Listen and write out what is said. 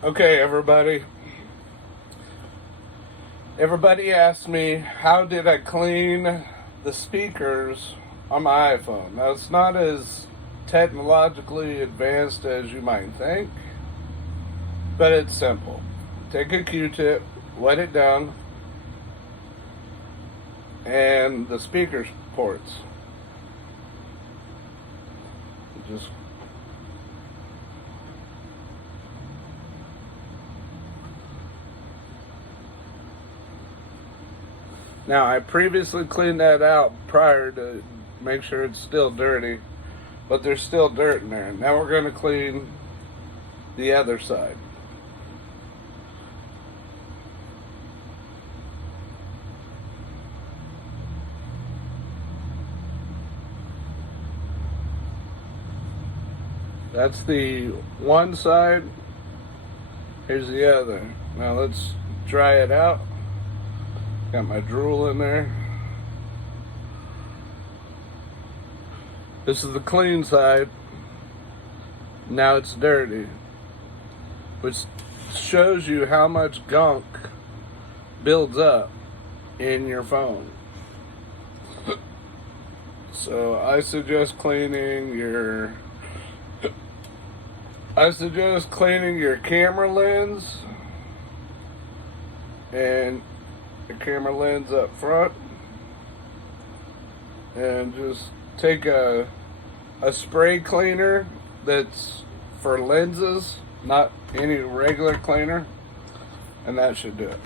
Okay, everybody. Everybody asked me, how did I clean the speakers on my iPhone? Now, it's not as technologically advanced as you might think, but it's simple. Take a Q-tip, wet it down, and the speaker ports. Just Now, I previously cleaned that out prior to make sure it's still dirty, but there's still dirt in there. Now we're going to clean the other side. That's the one side. Here's the other. Now let's dry it out. Got my drool in there. This is the clean side. Now it's dirty, which shows you how much gunk builds up in your phone. So I suggest cleaning your camera lens and the camera lens up front, and just take a spray cleaner that's for lenses, not any regular cleaner, and that should do it.